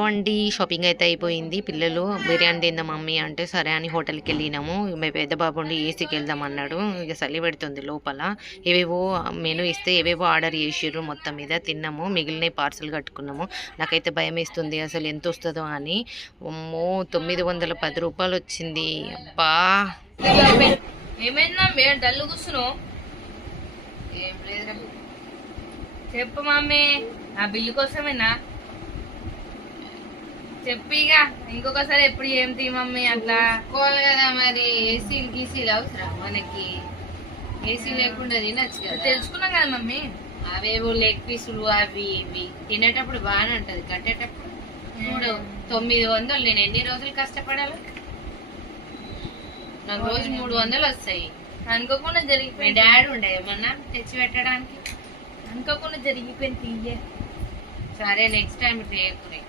వండి షాపింగ్ అయితే అయిపోయింది. పిల్లలు బిర్యానీ తిందాం మమ్మీ అంటే సరే అని హోటల్కి వెళ్ళినాము. పెద్ద బాబు ఉండి ఏసీకి వెళ్దాం అన్నాడు. ఇక చలి పెడుతుంది లోపల. ఏవేవో మెనూ ఇస్తే ఏవేవో ఆర్డర్ చేసిర్రు. మొత్తం మీద తిన్నాము. మిగిలిన పార్సల్ కట్టుకున్నాము. నాకైతే భయం వేస్తుంది అసలు ఎంత వస్తుందో అని. అమ్మో 910 రూపాయలు వచ్చింది. అబ్బా ఏమైందా డల్లు కూర్చున్నావు? ఏం లేదు చెప్పు మమ్మీ, ఆ బిల్లు కోసమేనా? చెప్పిగా ఇంకొకసారి ఎప్పుడు ఏం తీ మమ్మీ అట్లా కదా. మరి ఏసీలు గీసీలు అవసరం మనకి? ఏసీ లేకుండా తినచ్చు కదా. తెలుసుకున్నాం కదా మమ్మీ. అవేవో లెగ్ పీసులు అవి ఇవి తినేటప్పుడు బాగానే ఉంటది. కట్టేటప్పుడు చూడు 900. నేను ఎన్ని రోజులు కష్టపడాలి? నాకు రోజు 300 వస్తాయి. అనుకోకుండా మీ జరిగిపోయింది. డాడీ ఉండే ఏమన్నా తెచ్చి పెట్టడానికి? అనుకోకుండా జరిగిపోయింది. సరే నెక్స్ట్ టైం ఇట్లా చేయకురే.